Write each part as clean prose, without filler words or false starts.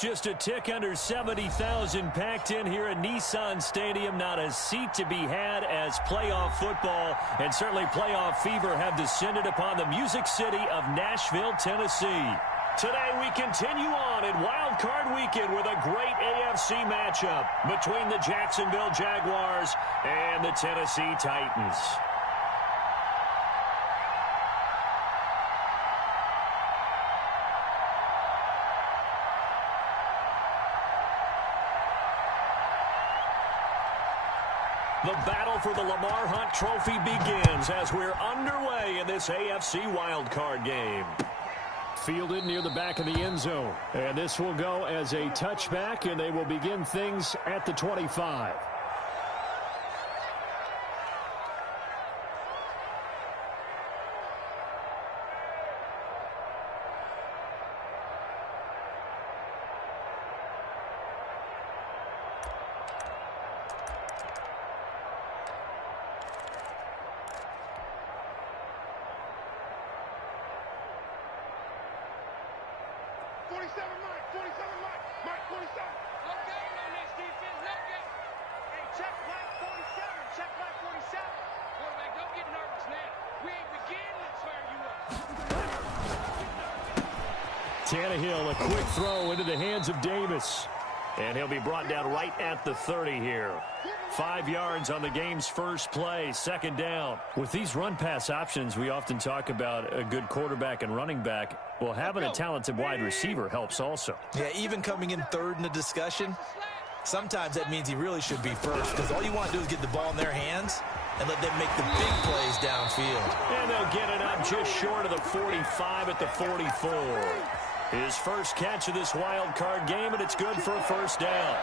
Just a tick under 70,000 packed in here at Nissan Stadium. Not a seat to be had as playoff football and certainly playoff fever have descended upon the Music City of Nashville, Tennessee. Today we continue on in Wild Card Weekend with a great AFC matchup between the Jacksonville Jaguars and the Tennessee Titans. The battle for the Lamar Hunt Trophy begins as we're underway in this AFC wildcard game. Fielded near the back of the end zone. And this will go as a touchback, and they will begin things at the 25. Tannehill, a quick throw into the hands of Davis. And he'll be brought down right at the 30 here. 5 yards on the game's first play, second down. With these run-pass options, we often talk about a good quarterback and running back. Well, having a talented wide receiver helps also. Yeah, even coming in third in the discussion, sometimes that means he really should be first because all you want to do is get the ball in their hands and let them make the big plays downfield. And they'll get it up just short of the 45 at the 44. His first catch of this wild card game, and it's good for a first down.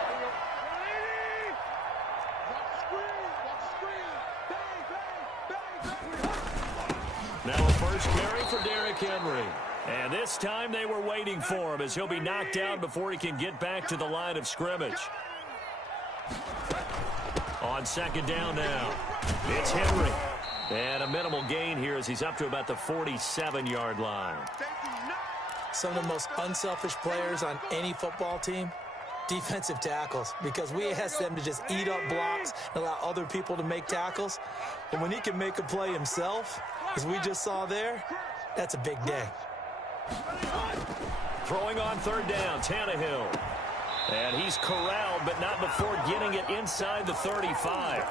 Now a first carry for Derrick Henry. And this time they were waiting for him as he'll be knocked down before he can get back to the line of scrimmage. On second down now, it's Henry. And a minimal gain here as he's up to about the 47-yard line. Some of the most unselfish players on any football team, defensive tackles, because we ask them to just eat up blocks and allow other people to make tackles. And when he can make a play himself, as we just saw there, that's a big day. Throwing on third down, Tannehill. And he's corralled, but not before getting it inside the 35.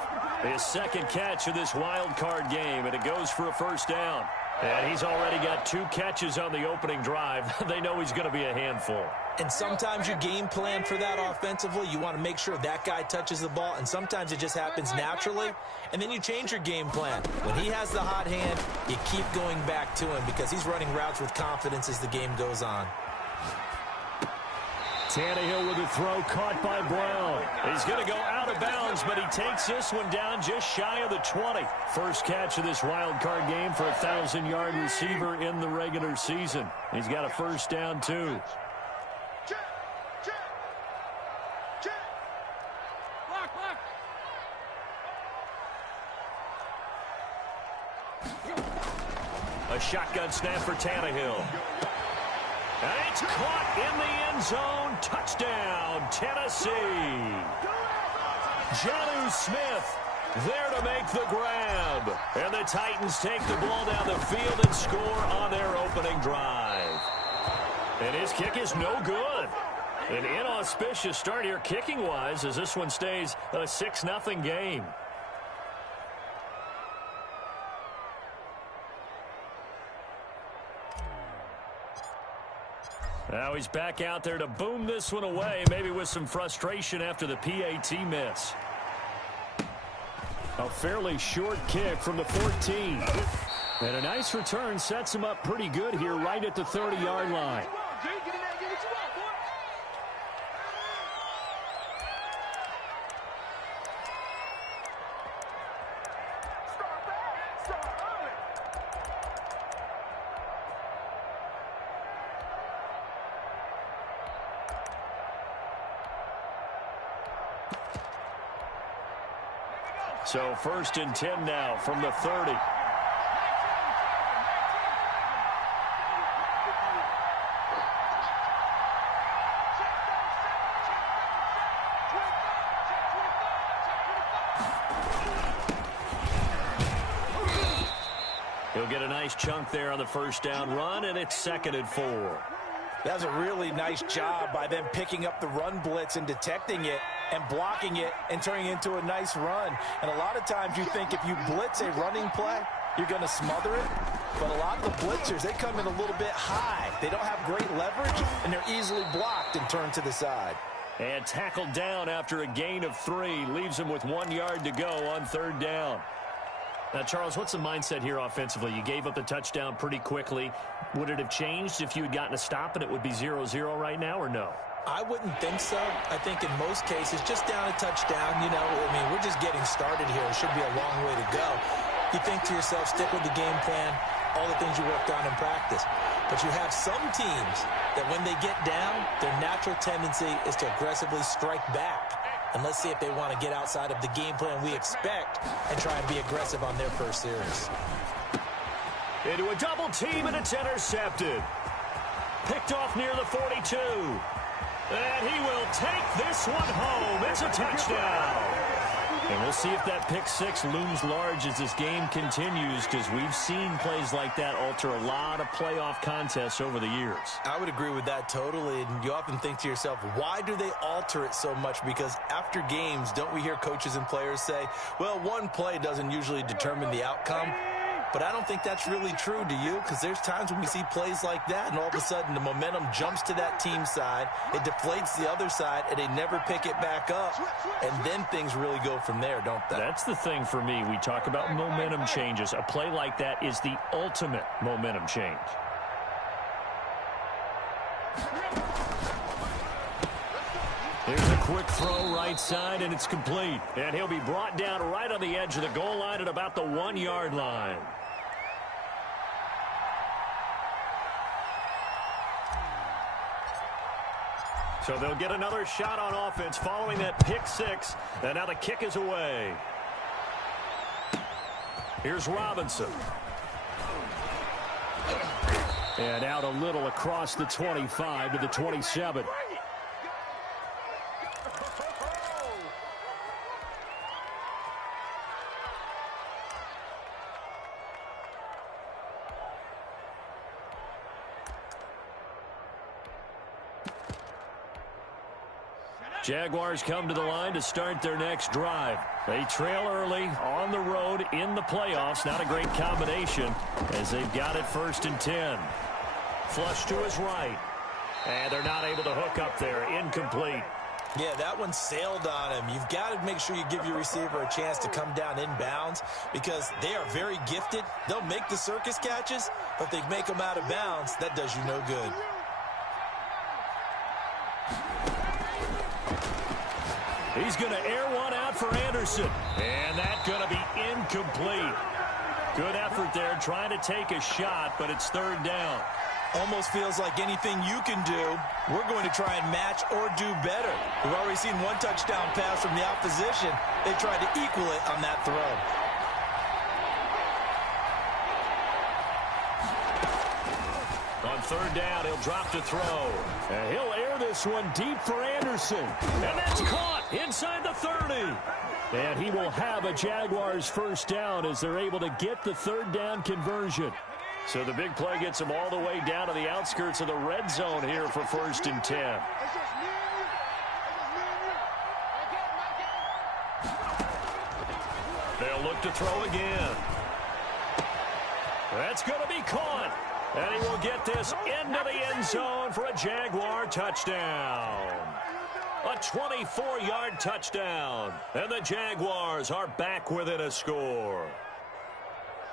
His second catch of this wild card game, and it goes for a first down. And he's already got 2 catches on the opening drive. They know he's going to be a handful. And sometimes you game plan for that offensively. You want to make sure that guy touches the ball, and sometimes it just happens naturally. And then you change your game plan. When he has the hot hand, you keep going back to him because he's running routes with confidence as the game goes on. Tannehill with a throw caught by Brown. He's going to go out of bounds, but he takes this one down just shy of the 20. First catch of this wild card game for a 1,000-yard receiver in the regular season. He's got a first down, too. A shotgun snap for Tannehill. And it's caught in the end zone. Touchdown, Tennessee. Jonnu Smith there to make the grab. And the Titans take the ball down the field and score on their opening drive. And his kick is no good. An inauspicious start here kicking-wise as this one stays a 6-0 game. Now he's back out there to boom this one away, maybe with some frustration after the PAT miss. A fairly short kick from the 14. And a nice return sets him up pretty good here right at the 30-yard line. So 1st and 10 now from the 30. He'll get a nice chunk there on the first down run, and it's 2nd and 4. That's a really nice job by them picking up the run blitz and detecting it and blocking it and turning it into a nice run. And a lot of times you think if you blitz a running play, you're going to smother it. But a lot of the blitzers, they come in a little bit high. They don't have great leverage, and they're easily blocked and turned to the side. And tackled down after a gain of 3. Leaves him with 1 yard to go on 3rd down. Now, Charles, what's the mindset here offensively? You gave up the touchdown pretty quickly. Would it have changed if you had gotten a stop and it would be 0-0 right now, or no? I wouldn't think so. I think in most cases, just down a touchdown, you know, I mean, we're just getting started here. It should be a long way to go. You think to yourself, stick with the game plan, all the things you worked on in practice. But you have some teams that when they get down, their natural tendency is to aggressively strike back. And let's see if they want to get outside of the game plan we expect and try and be aggressive on their first series. Into a double team, and it's intercepted. Picked off near the 42. And he will take this one home. It's a touchdown. And we'll see if that pick six looms large as this game continues, because we've seen plays like that alter a lot of playoff contests over the years. I would agree with that totally. And you often think to yourself, why do they alter it so much? Because after games, don't we hear coaches and players say, well, one play doesn't usually determine the outcome? But I don't think that's really true, do you? Because there's times when we see plays like that, and all of a sudden the momentum jumps to that team side, it deflates the other side, and they never pick it back up. And then things really go from there, don't they? That's the thing for me. We talk about momentum changes. A play like that is the ultimate momentum change. Here's a quick throw right side, and it's complete. And he'll be brought down right on the edge of the goal line at about the 1 yard line. So they'll get another shot on offense following that pick six. And now the kick is away. Here's Robinson. And out a little across the 25 to the 27. Jaguars come to the line to start their next drive. They trail early on the road in the playoffs. Not a great combination as they've got it 1st and 10. Flush to his right. And they're not able to hook up there. Incomplete. Yeah, that one sailed on him. You've got to make sure you give your receiver a chance to come down inbounds because they are very gifted. They'll make the circus catches, but if they make them out of bounds, that does you no good. He's going to air one out for Anderson. And that's going to be incomplete. Good effort there trying to take a shot, but it's 3rd down. Almost feels like anything you can do, we're going to try and match or do better. We've already seen one touchdown pass from the opposition. They tried to equal it on that throw. On 3rd down, he'll drop to throw. And he'll air this one deep for Anderson. And that's caught inside the 30. And he will have a Jaguars 1st down as they're able to get the 3rd down conversion. So the big play gets them all the way down to the outskirts of the red zone here for 1st and 10. They'll look to throw again. That's going to be caught. And he will get this into the end zone for a Jaguar touchdown. A 24-yard touchdown. And the Jaguars are back within a score.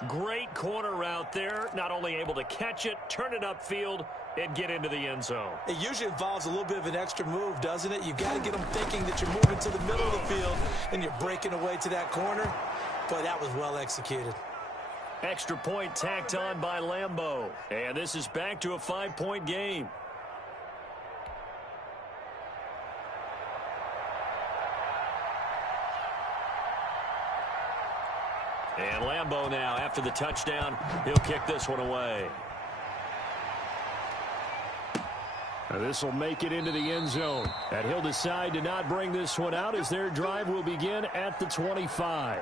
Great corner route there. Not only able to catch it, turn it upfield, and get into the end zone. It usually involves a little bit of an extra move, doesn't it? You've got to get them thinking that you're moving to the middle of the field and you're breaking away to that corner. Boy, that was well executed. Extra point tacked on by Lambeau. And this is back to a 5-point game. And Lambeau now, after the touchdown, he'll kick this one away. This will make it into the end zone. And he'll decide to not bring this one out as their drive will begin at the 25.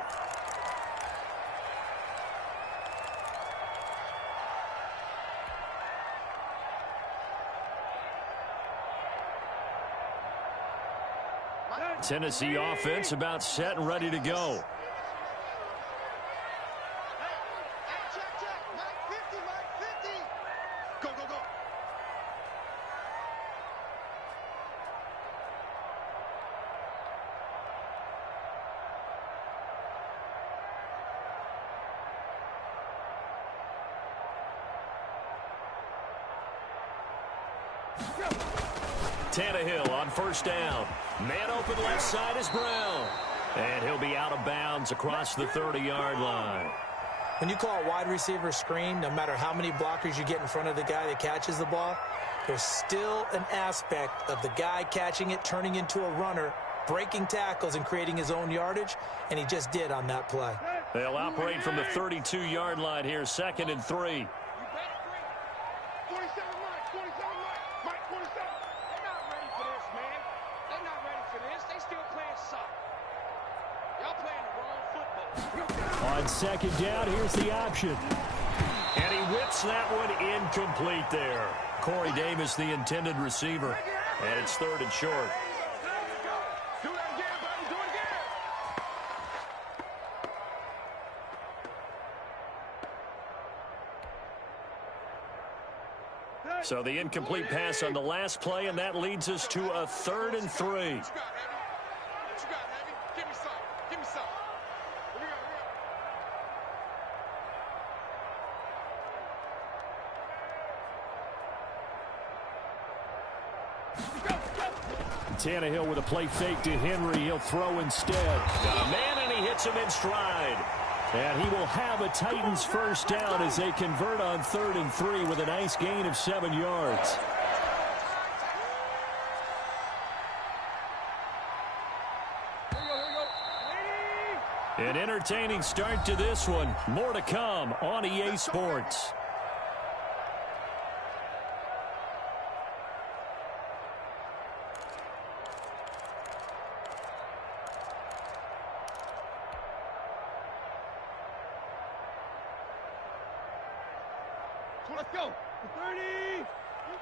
Tennessee offense about set and ready to go. Tannehill on first down. Man open left side is Brown. And he'll be out of bounds across the 30-yard line. When you call a wide receiver screen, no matter how many blockers you get in front of the guy that catches the ball, there's still an aspect of the guy catching it, turning into a runner, breaking tackles and creating his own yardage, and he just did on that play. They'll operate from the 32-yard line here, 2nd and 3. On 2nd down, here's the option. And he whips that one incomplete there. Corey Davis, the intended receiver. And it's 3rd and short. So the incomplete pass on the last play, and that leads us to a 3rd and 3. Tannehill with a play fake to Henry. He'll throw instead. Got a man, and he hits him in stride. And he will have a Titans first down as they convert on 3rd and 3 with a nice gain of 7 yards. An entertaining start to this one. More to come on EA Sports. Let's go. 30. You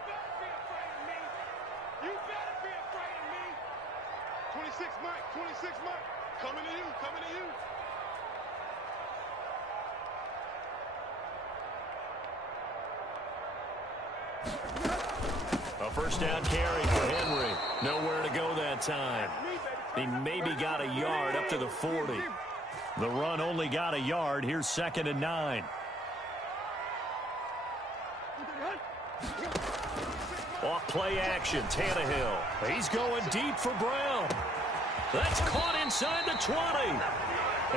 better be afraid of me. You better be afraid of me. 26 Mike. 26 Mike. Coming to you. Coming to you. A first down carry for Henry. Nowhere to go that time. He maybe got a yard up to the 40. The run only got a yard. Here's 2nd and 9. Off play action, Tannehill. He's going deep for Brown. That's caught inside the 20.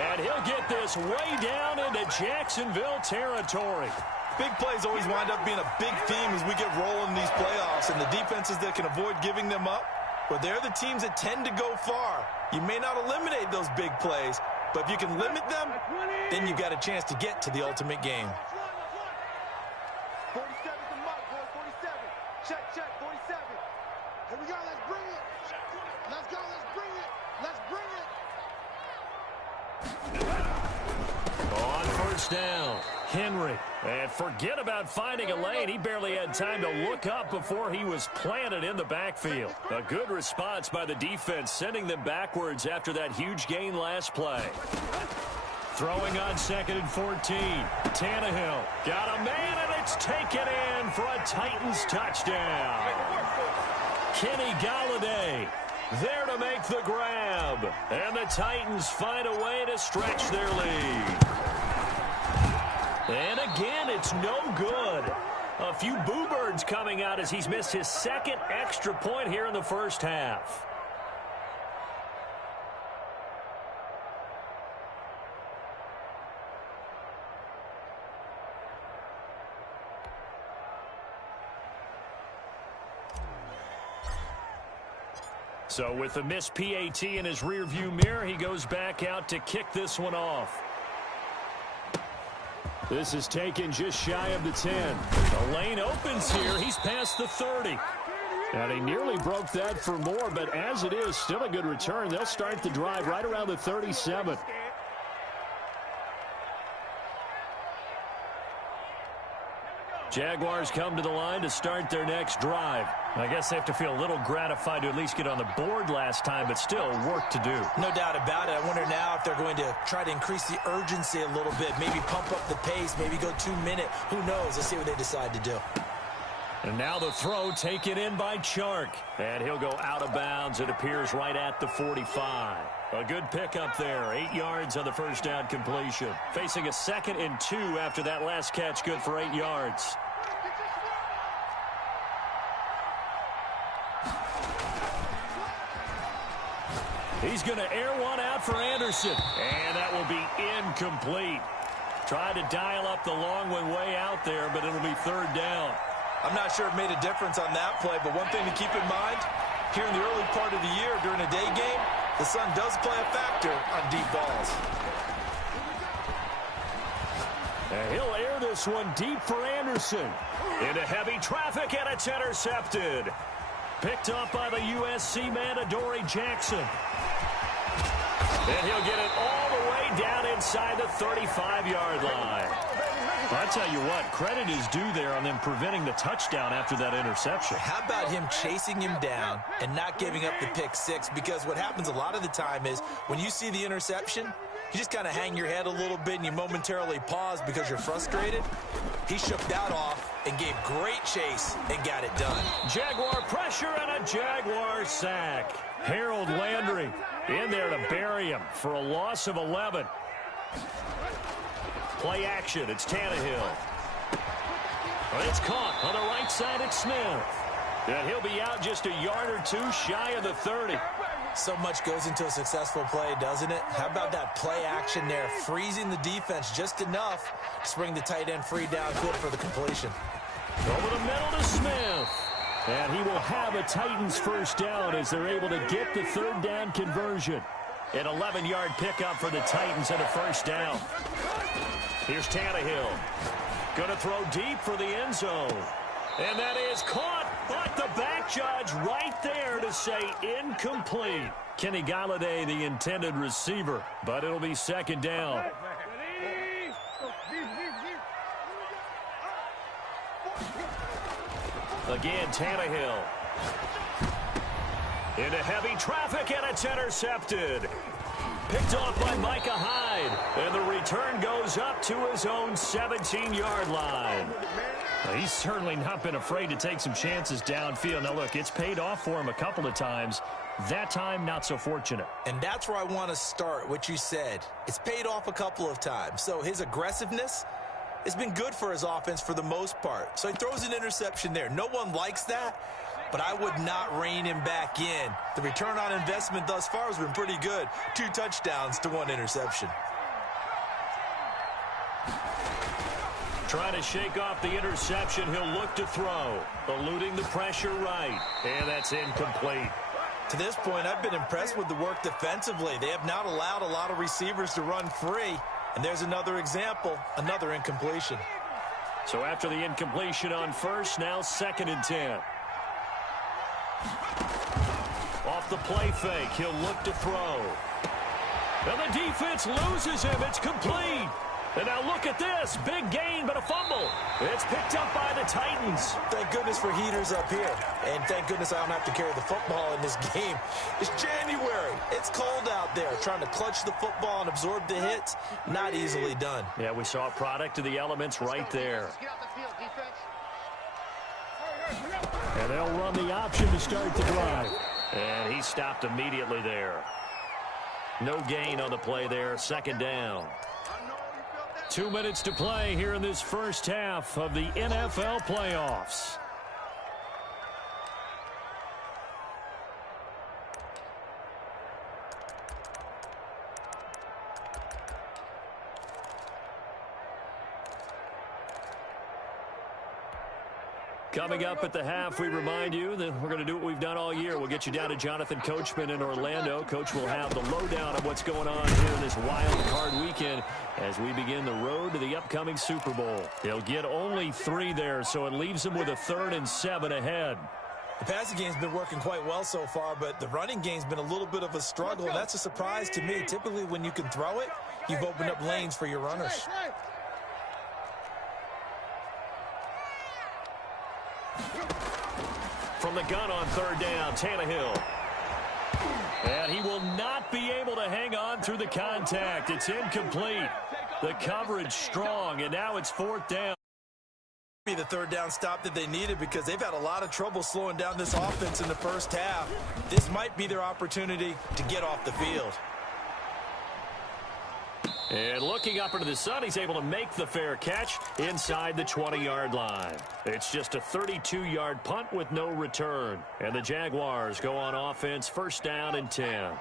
And he'll get this way down into Jacksonville territory. Big plays always wind up being a big theme as we get rolling in these playoffs, and the defenses that can avoid giving them up, but they're the teams that tend to go far. You may not eliminate those big plays, but if you can limit them, then you've got a chance to get to the ultimate game. 47 to Mike, boy. 47. Check, 47. Here we go. Let's bring it. Let's go. Let's bring it. Let's bring it. On first down, Henry. And forget about finding a lane. He barely had time to look up before he was planted in the backfield. A good response by the defense, sending them backwards after that huge gain last play. Throwing on 2nd and 14. Tannehill got a man, and it's taken in for a Titans touchdown. Kenny Galladay there to make the grab. And the Titans find a way to stretch their lead. And again, it's no good. A few boo birds coming out as he's missed his 2nd extra point here in the first half. So with the missed PAT in his rearview mirror, he goes back out to kick this one off. This is taken just shy of the 10. The lane opens here. He's past the 30. And he nearly broke that for more, but as it is, still a good return. They'll start the drive right around the 37. Jaguars come to the line to start their next drive. I guess they have to feel a little gratified to at least get on the board last time, but still work to do. No doubt about it. I wonder now if they're going to try to increase the urgency a little bit, maybe pump up the pace, maybe go 2-minute. Who knows? Let's see what they decide to do. And now the throw taken in by Chark. And he'll go out of bounds. It appears right at the 45. A good pickup there. 8 yards on the first down completion. Facing a 2nd and 2 after that last catch. Good for 8 yards. He's going to air one out for Anderson. And that will be incomplete. Tried to dial up the long one way out there, but it'll be 3rd down. I'm not sure it made a difference on that play, but one thing to keep in mind, here in the early part of the year during a day game, the sun does play a factor on deep balls. And he'll air this one deep for Anderson. Into heavy traffic, and it's intercepted. Picked up by the USC man, Adoree Jackson. And he'll get it all the way down inside the 35-yard line. Well, I tell you what, credit is due there on them preventing the touchdown after that interception. How about him chasing him down and not giving up the pick six? Because what happens a lot of the time is when you see the interception, you just kind of hang your head a little bit and you momentarily pause because you're frustrated. He shook that off and gave great chase and got it done. Jaguar pressure and a Jaguar sack. Harold Landry in there to bury him for a loss of 11. Play action. It's Tannehill. But it's caught on the right side at Smith. And he'll be out just a yard or two shy of the 30. So much goes into a successful play, doesn't it? How about that play action there, freezing the defense just enough to bring the tight end free downfield for the completion. Over the middle to Smith. And he will have a Titans first down as they're able to get the 3rd down conversion. An 11-yard pickup for the Titans and a first down. Here's Tannehill. Going to throw deep for the end zone. And that is caught, but the back judge right there to say incomplete. Kenny Galladay, the intended receiver, but it'll be 2nd down. Again, Tannehill. Into heavy traffic, and it's intercepted. Picked off by Micah Hyde. And the return goes up to his own 17-yard line. Well, he's certainly not been afraid to take some chances downfield. Now, look, it's paid off for him a couple of times. That time, not so fortunate. And that's where I want to start, what you said. It's paid off a couple of times. So his aggressiveness has been good for his offense for the most part. So he throws an interception there. No one likes that, but I would not rein him back in. The return on investment thus far has been pretty good. 2 touchdowns to 1 interception. Trying to shake off the interception. He'll look to throw. Eluding the pressure right. And that's incomplete. To this point, I've been impressed with the work defensively. They have not allowed a lot of receivers to run free. And there's another example, another incompletion. So after the incompletion on first, now 2nd and 10. Off the play fake, he'll look to throw. And the defense loses him. It's complete. And now look at this. Big gain, but a fumble. It's picked up by the Titans. Thank goodness for heaters up here. And thank goodness I don't have to carry the football in this game. It's January. It's cold out there. Trying to clutch the football and absorb the hits, not easily done. Yeah, we saw a product of the elements right there. And they'll run the option to start the drive. And he stopped immediately there. No gain on the play there. 2nd down. 2 minutes to play here in this first half of the NFL playoffs. Coming up at the half, we remind you that we're going to do what we've done all year. We'll get you down to Jonathan Coachman in Orlando. Coach will have the lowdown of what's going on here in this wild card weekend as we begin the road to the upcoming Super Bowl. They'll get only 3 there, so it leaves them with a 3rd and 7 ahead. The passing game's been working quite well so far, but the running game's been a little bit of a struggle. That's a surprise to me. Typically, when you can throw it, you've opened up lanes for your runners. From the gun on third down, Tannehill. And he will not be able to hang on through the contact. It's incomplete. The coverage strong, and now it's fourth down. Be the third down stop that they needed because they've had a lot of trouble slowing down this offense in the first half. This might be their opportunity to get off the field. And looking up into the sun, he's able to make the fair catch inside the 20-yard line. It's just a 32-yard punt with no return. And the Jaguars go on offense, first down and 10.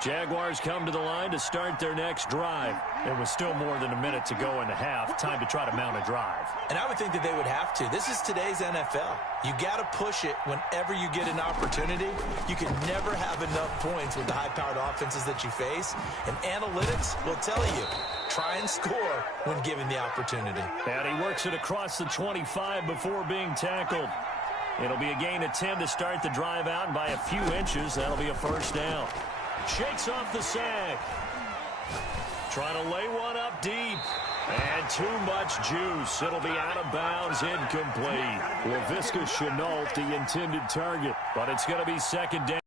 Jaguars come to the line to start their next drive. And with still more than a minute to go in the half, time to try to mount a drive. And I would think that they would have to. This is today's NFL. You got to push it whenever you get an opportunity. You can never have enough points with the high-powered offenses that you face. And analytics will tell you, try and score when given the opportunity. And he works it across the 25 before being tackled. It'll be a gain of 10 to start the drive out, and by a few inches, that'll be a first down. Shakes off the sack. Trying to lay one up deep. And too much juice. It'll be out of bounds, incomplete. Laviska Shenault, the intended target. But it's going to be second down.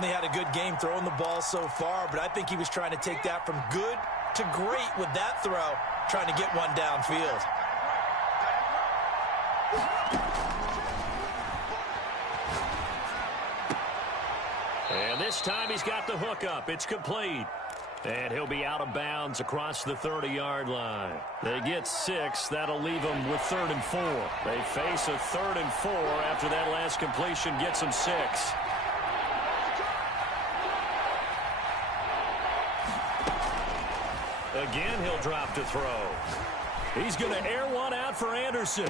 He had a good game throwing the ball so far, but I think he was trying to take that from good to great with that throw, trying to get one downfield. And this time he's got the hook up. It's complete. And he'll be out of bounds across the 30-yard line. They get 6. That'll leave them with 3rd and 4. They face a 3rd and 4 after that last completion gets them 6. Again, he'll drop to throw. He's going to air one out for Anderson.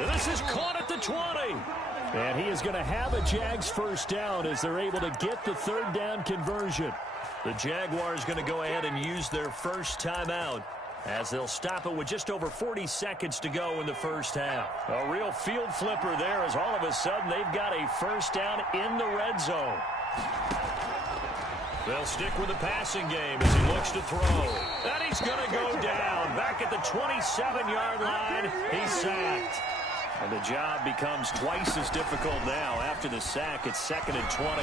This is caught at the 20. And he is going to have a Jags first down as they're able to get the third down conversion. The Jaguars going to go ahead and use their first timeout as they'll stop it with just over 40 seconds to go in the first half. A real field flipper there as all of a sudden they've got a first down in the red zone. They'll stick with the passing game as he looks to throw. And he's going to go down. Back at the 27-yard line, he's sacked. And the job becomes twice as difficult now. After the sack, it's 2nd and 20.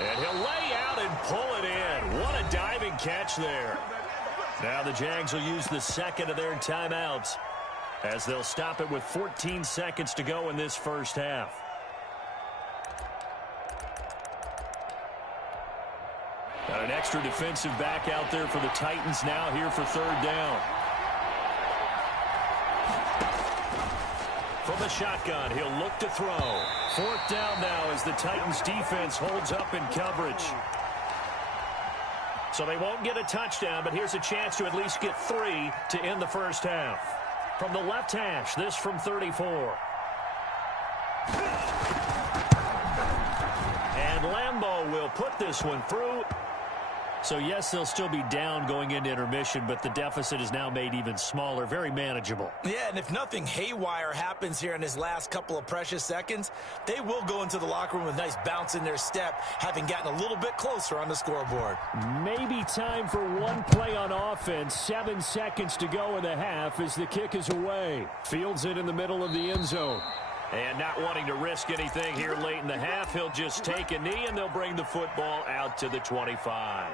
And he'll lay out and pull it in. What a diving catch there. Now the Jags will use the second of their timeouts as they'll stop it with 14 seconds to go in this first half. Got an extra defensive back out there for the Titans now here for third down. From the shotgun, he'll look to throw. Fourth down now as the Titans defense holds up in coverage. So they won't get a touchdown, but here's a chance to at least get 3 to end the first half. From the left hash, this from 34. And Lambeau will put this one through. So, yes, they'll still be down going into intermission, but the deficit is now made even smaller, very manageable. Yeah, and if nothing haywire happens here in his last couple of precious seconds, they will go into the locker room with a nice bounce in their step, having gotten a little bit closer on the scoreboard. Maybe time for one play on offense. 7 seconds to go in the half as the kick is away. Fields it in the middle of the end zone. And not wanting to risk anything here late in the half, he'll just take a knee, and they'll bring the football out to the 25.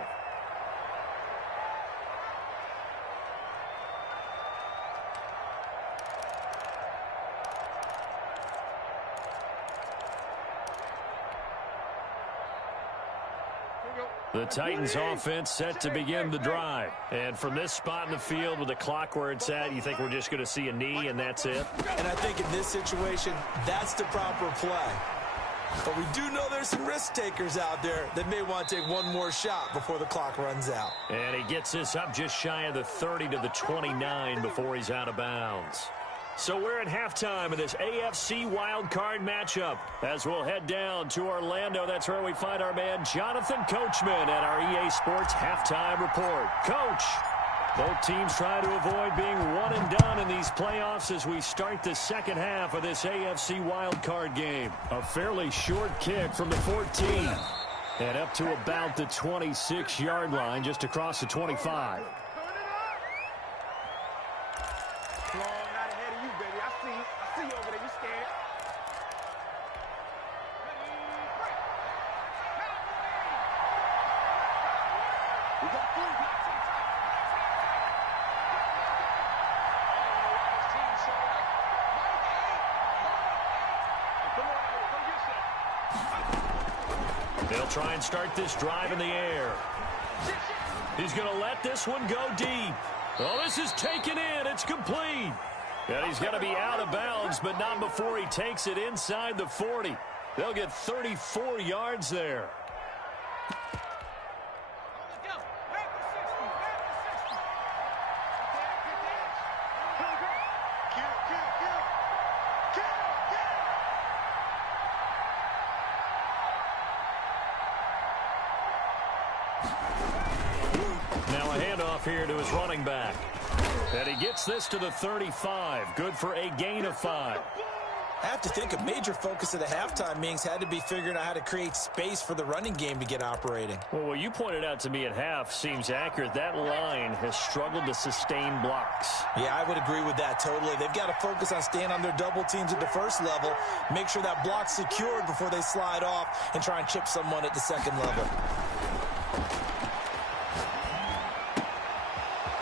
The Titans offense set to begin the drive. And from this spot in the field with the clock where it's at, you think we're just going to see a knee and that's it? And I think in this situation, that's the proper play. But we do know there's some risk takers out there that may want to take one more shot before the clock runs out. And he gets this up just shy of the 30 to the 29 before he's out of bounds. So we're at halftime of this AFC wildcard matchup. As we'll head down to Orlando, that's where we find our man Jonathan Coachman at our EA Sports Halftime Report. Coach, both teams try to avoid being one and done in these playoffs as we start the second half of this AFC wildcard game. A fairly short kick from the 14 and up to about the 26-yard line, just across the 25. They'll try and start this drive in the air. He's going to let this one go deep. Oh, this is taken in. It's complete. And he's going to be out of bounds, but not before he takes it inside the 40. They'll get 34 yards there. Now a handoff here to his running back. And he gets this to the 35. Good for a gain of 5. I have to think a major focus of the halftime meetings had to be figuring out how to create space for the running game to get operating. Well, what you pointed out to me at half seems accurate. That line has struggled to sustain blocks. Yeah, I would agree with that totally. They've got to focus on staying on their double teams at the first level, make sure that block's secured before they slide off and try and chip someone at the second level.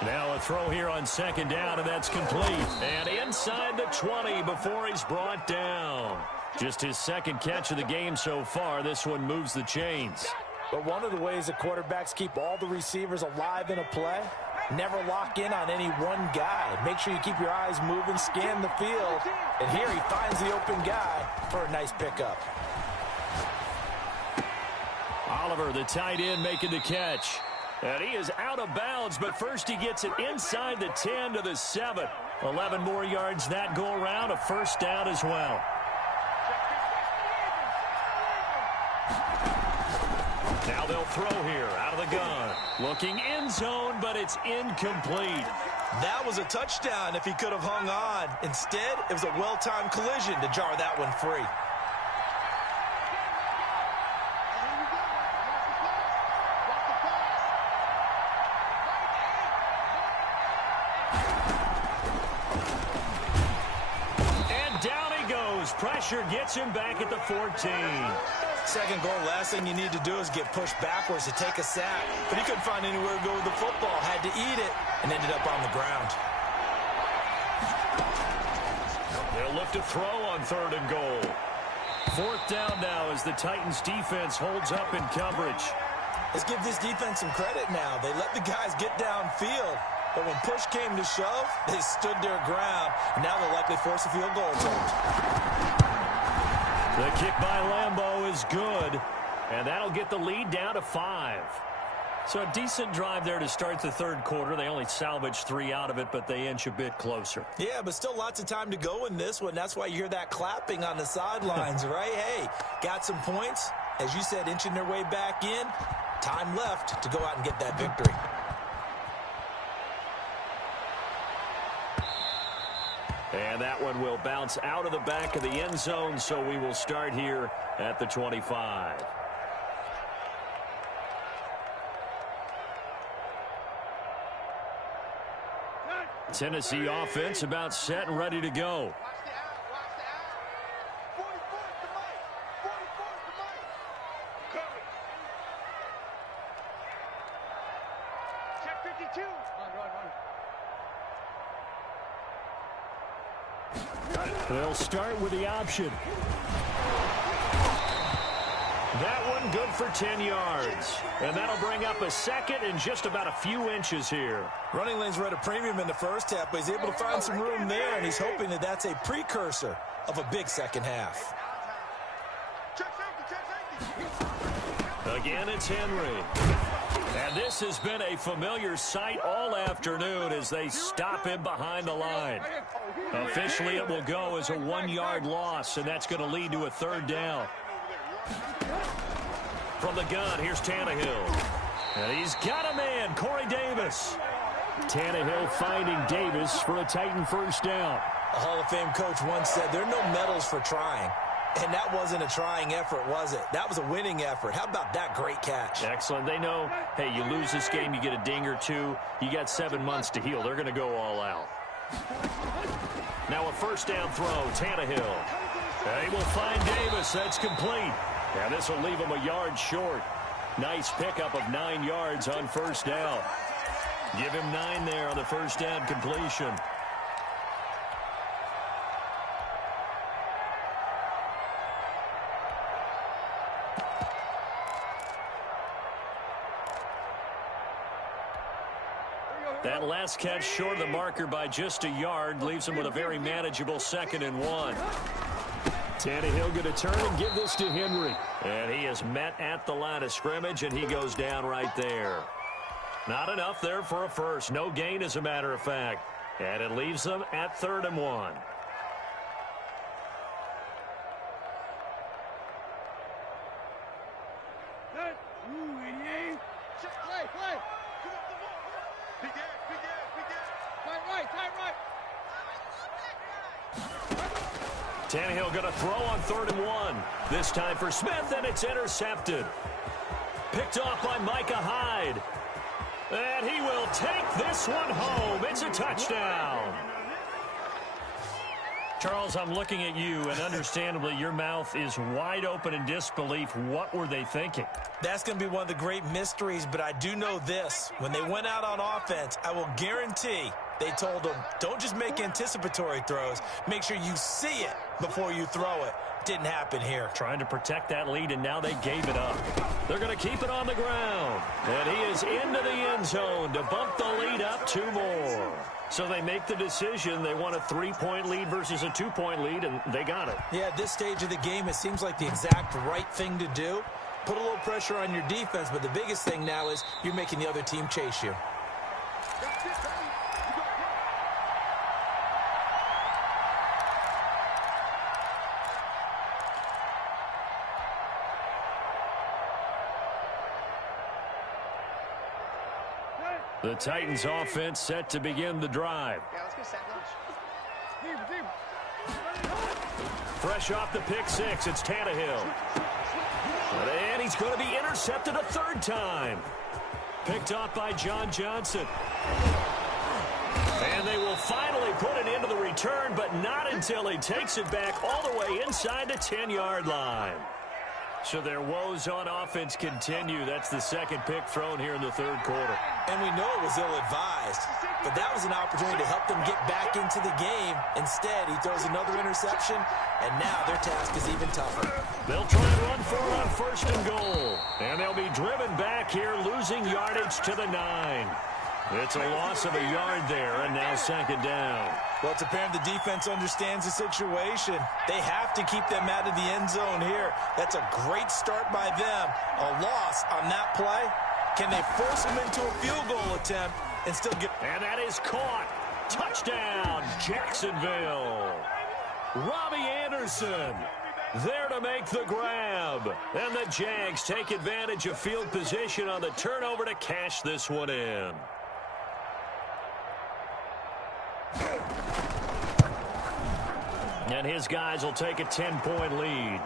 Now a throw here on second down, and that's complete. And inside the 20 before he's brought down. Just his second catch of the game so far. This one moves the chains. But one of the ways the quarterbacks keep all the receivers alive in a play, never lock in on any one guy. Make sure you keep your eyes moving, scan the field. And here he finds the open guy for a nice pickup. Oliver, the tight end, making the catch. And he is out of bounds, but first he gets it inside the 10 to the 7. 11 more yards that go around, a first down as well. Now they'll throw here out of the gun. Looking end zone, but it's incomplete. That was a touchdown if he could have hung on. Instead, it was a well-timed collision to jar that one free. Pressure gets him back at the 14. Second goal, last thing you need to do is get pushed backwards to take a sack. But he couldn't find anywhere to go with the football, had to eat it, and ended up on the ground. They'll look to throw on 3rd and goal. 4th down now as the Titans defense holds up in coverage. Let's give this defense some credit now. They let the guys get downfield. But when push came to shove, they stood their ground. And now they'll likely force a field goal attempt. The kick by Lambeau is good. And that'll get the lead down to 5. So a decent drive there to start the 3rd quarter. They only salvaged 3 out of it, but they inch a bit closer. Yeah, but still lots of time to go in this one. That's why you hear that clapping on the sidelines, right? Hey, got some points. As you said, inching their way back in. Time left to go out and get that victory. And that one will bounce out of the back of the end zone, so we will start here at the 25. Tennessee offense about set and ready to go. They'll start with the option. That one good for 10 yards. And that'll bring up a second and just about a few inches here. Running lanes were at a premium in the first half, but he's able to find some room there, and he's hoping that that's a precursor of a big second half. Again, it's Henry. And this has been a familiar sight all afternoon as they stop him behind the line. Officially, it will go as a 1-yard loss, and that's going to lead to a 3rd down. From the gun, here's Tannehill. And he's got a man, Corey Davis. Tannehill finding Davis for a Titan first down. A Hall of Fame coach once said, there are no medals for trying. And that wasn't a trying effort, was it? That was a winning effort. How about that great catch? Excellent. They know, hey, you lose this game, you get a ding or two. You got 7 months to heal. They're going to go all out. Now a first down throw, Tannehill. They will find Davis. That's complete. And this will leave him a yard short. Nice pickup of 9 yards on first down. Give him 9 there on the first down completion. That last catch short of the marker by just a yard leaves him with a very manageable 2nd and 1. Tannehill going to turn and give this to Henry. And he is met at the line of scrimmage, and he goes down right there. Not enough there for a first. No gain, as a matter of fact. And it leaves them at 3rd and 1. Tannehill going to throw on 3rd and 1. This time for Smith, and it's intercepted. Picked off by Micah Hyde. And he will take this one home. It's a touchdown. Charles, I'm looking at you, and understandably, your mouth is wide open in disbelief. What were they thinking? That's going to be one of the great mysteries, but I do know this. When they went out on offense, I will guarantee they told them, don't just make anticipatory throws. Make sure you see it before you throw it. Didn't happen here. Trying to protect that lead, and now they gave it up. They're going to keep it on the ground. And he is into the end zone to bump the lead up 2 more. So they make the decision. They want a 3-point lead versus a 2-point lead, and they got it. Yeah, at this stage of the game, it seems like the exact right thing to do. Put a little pressure on your defense, but the biggest thing now is you're making the other team chase you. The Titans offense set to begin the drive. Yeah, let's get set lunch. Fresh off the pick 6, it's Tannehill. And he's going to be intercepted a 3rd time. Picked off by John Johnson. And they will finally put it into the return, but not until he takes it back all the way inside the 10-yard line. So their woes on offense continue. That's the 2nd pick thrown here in the 3rd quarter. And we know it was ill-advised, but that was an opportunity to help them get back into the game. Instead, he throws another interception, and now their task is even tougher. They'll try and run for it on 1st and goal. And they'll be driven back here, losing yardage to the 9. It's a loss of a yard there, and now 2nd down. Well, it's apparent the defense understands the situation. They have to keep them out of the end zone here. That's a great start by them. A loss on that play. Can they force them into a field goal attempt and still get... And that is caught. Touchdown, Jacksonville. Robbie Anderson there to make the grab. And the Jags take advantage of field position on the turnover to cash this one in. And his guys will take a 10-point lead.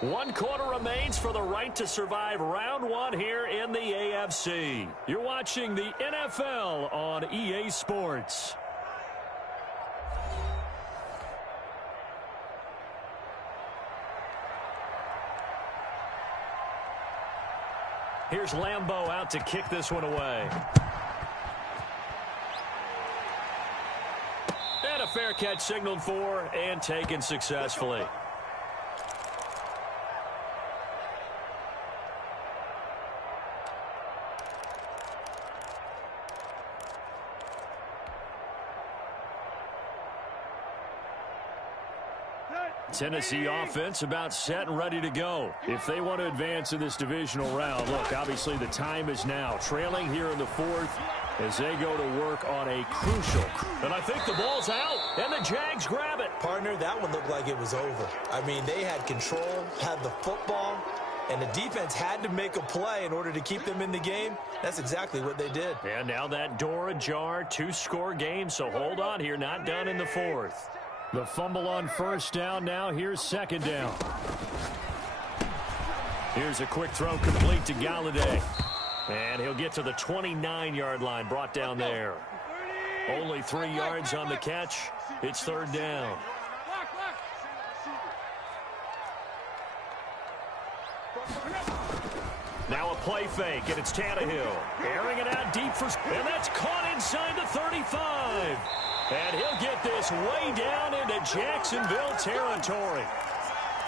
1 quarter remains for the right to survive round 1 here in the AFC. You're watching the NFL on EA Sports. Here's Lambeau out to kick this one away. And a fair catch signaled for and taken successfully. Tennessee offense about set and ready to go. If they want to advance in this divisional round, look, obviously the time is now. Trailing here in the 4th as they go to work on a crucial. And I think the ball's out, and the Jags grab it. Partner, that one looked like it was over. I mean, they had control, had the football, and the defense had to make a play in order to keep them in the game. That's exactly what they did. And now that door ajar, 2-score game, so hold on here, not done in the 4th. The fumble on 1st down. Now here's 2nd down. Here's a quick throw complete to Galladay. And he'll get to the 29-yard line, brought down there. Only 3 yards on the catch. It's 3rd down. Now a play fake, and it's Tannehill. Airing it out deep for... And that's caught inside the 35. And he'll get this way down into Jacksonville territory.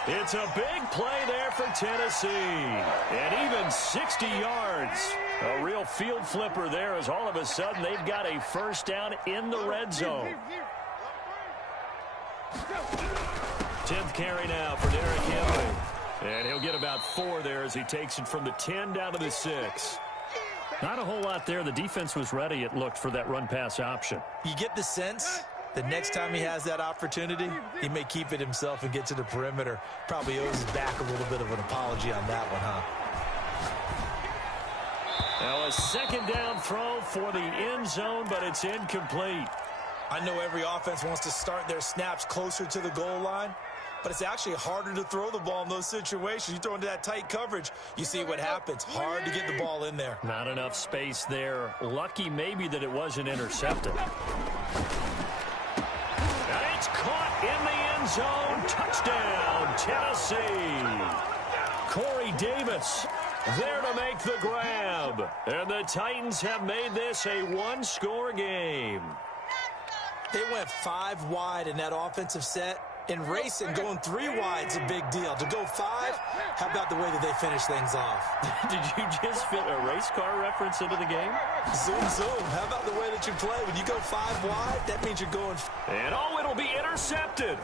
It's a big play there for Tennessee. And even 60 yards. A real field flipper there as all of a sudden they've got a first down in the red zone. 10th carry now for Derrick Henry. And he'll get about 4 there as he takes it from the 10 down to the 6. Not a whole lot there. The defense was ready, it looked, for that run-pass option. You get the sense the next time he has that opportunity, he may keep it himself and get to the perimeter. Probably owes his back a little bit of an apology on that one, huh? Now a second down throw for the end zone, but it's incomplete. I know every offense wants to start their snaps closer to the goal line, but it's actually harder to throw the ball in those situations. You throw into that tight coverage, you see what happens. Hard to get the ball in there. Not enough space there. Lucky maybe that it wasn't intercepted. And it's caught in the end zone. Touchdown, Tennessee. Corey Davis there to make the grab. And the Titans have made this a one-score game. They went 5 wide in that offensive set. In racing, going 3 wide's a big deal. To go 5, how about the way that they finish things off? Did you just fit a race car reference into the game? Zoom, zoom. How about the way that you play? When you go 5 wide, that means you're going... And oh, it'll be intercepted.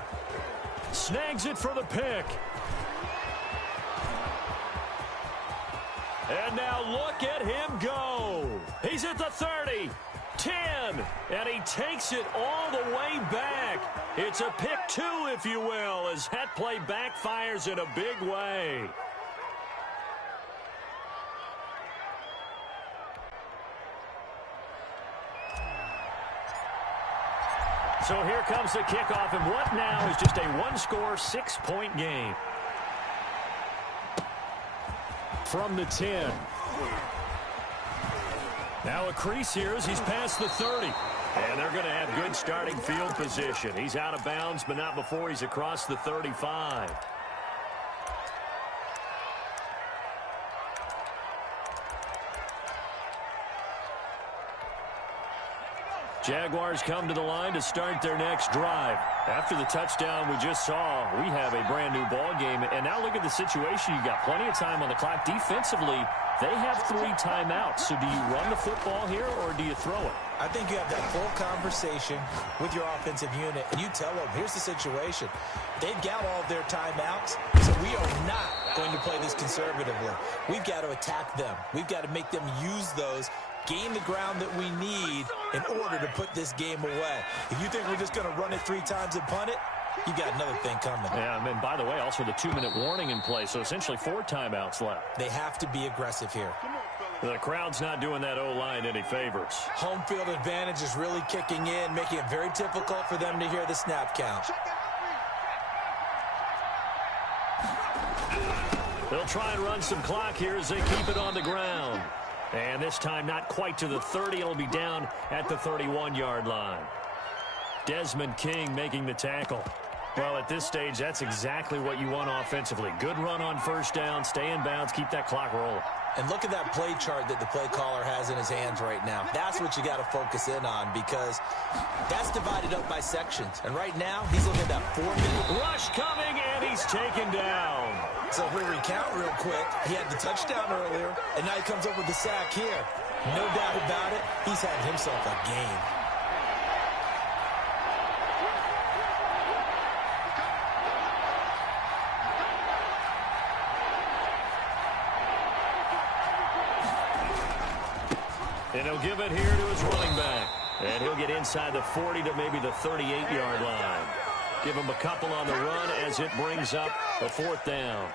Snags it for the pick. And now look at him go. He's at the 30. 10, and he takes it all the way back. It's a pick 2, if you will, as that play backfires in a big way. So here comes the kickoff, and what now is just a one-score, 6-point game. From the 10. Now a crease here as he's past the 30. And they're going to have good starting field position. He's out of bounds, but not before he's across the 35. Jaguars come to the line to start their next drive. After the touchdown we just saw, we have a brand-new ball game. And now look at the situation. You've got plenty of time on the clock. Defensively, they have 3 timeouts. So do you run the football here or do you throw it? I think you have that full conversation with your offensive unit, and you tell them, here's the situation. They've got all of their timeouts, so we are not going to play this conservatively. We've got to attack them. We've got to make them use those, gain the ground that we need in order to put this game away. If you think we're just going to run it 3 times and punt it, you got another thing coming. Yeah, and by the way, also the 2-minute warning in play, so essentially 4 timeouts left. They have to be aggressive here. The crowd's not doing that O-line any favors. Home field advantage is really kicking in, making it very difficult for them to hear the snap count. They'll try and run some clock here as they keep it on the ground. And this time not quite to the 30. It'll be down at the 31-yard line. Desmond King making the tackle. Well, at this stage, that's exactly what you want offensively. Good run on first down, stay in bounds, keep that clock rolling. And look at that play chart that the play caller has in his hands right now. That's what you got to focus in on because that's divided up by sections. And right now, he's looking at that 4-minute rush coming, and he's taken down. So if we recount real quick, he had the touchdown earlier, and now he comes up with the sack here. No doubt about it, he's had himself a game. And he'll give it here to his running back. And he'll get inside the 40 to maybe the 38-yard line. Give him a couple on the run as it brings up the 4th down.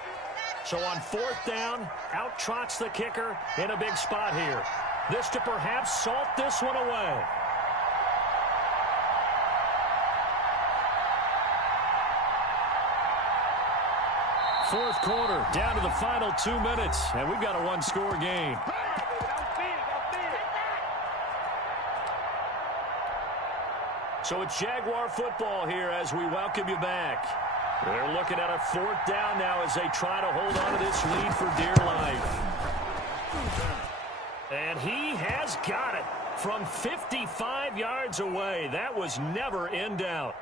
So on 4th down, out trots the kicker in a big spot here. This to perhaps salt this one away. Fourth quarter, down to the final 2 minutes, and we've got a one-score game. So it's Jaguar football here as we welcome you back. They're looking at a 4th down now as they try to hold on to this lead for dear life. And he has got it from 55 yards away. That was never in doubt.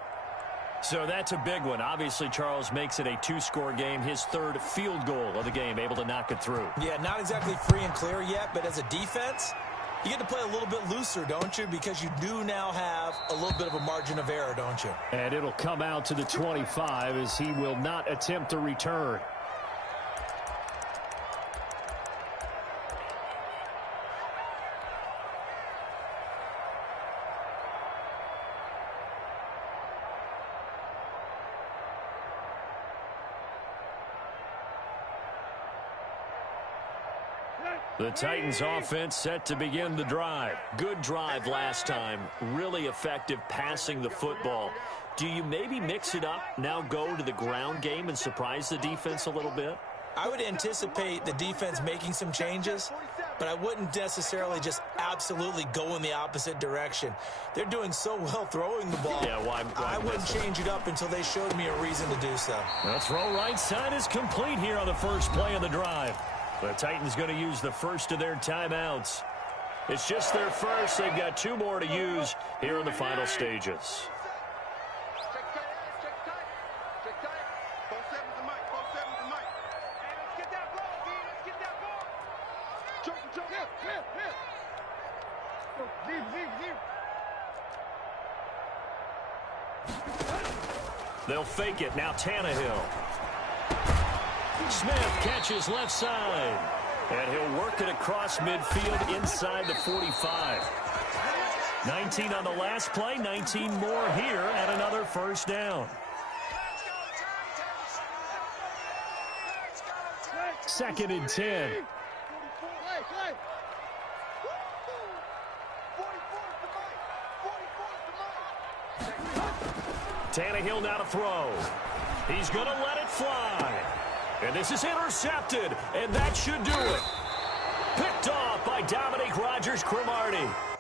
So that's a big one. Obviously, Charles makes it a 2-score game. His 3rd field goal of the game, able to knock it through. Yeah, not exactly free and clear yet, but as a defense, you get to play a little bit looser, don't you? Because you do now have a little bit of a margin of error, don't you? And it'll come out to the 25 as he will not attempt to return. The Titans offense set to begin the drive. Good drive last time. Really effective passing the football. Do you maybe mix it up, now go to the ground game and surprise the defense a little bit? I would anticipate the defense making some changes, but I wouldn't necessarily just absolutely go in the opposite direction. They're doing so well throwing the ball. Yeah, why I wouldn't change it up until they showed me a reason to do so. The throw right side is complete here on the first play of the drive. The Titans going to use the first of their timeouts. It's just their first. They've got 2 more to use here in the final stages. Check tight. 4-7's the mic. 4-7's the mic. Hey, let's get that ball, D. Let's get that ball. Choke. Here. They'll fake it. Now Tannehill. Smith catches left side. And he'll work it across midfield inside the 45. 19 on the last play, 19 more here and another first down. 2nd and 10. Tannehill now to throw. He's going to let it fly. And this is intercepted, and that should do it. Picked off by Dominique Rodgers-Cromartie.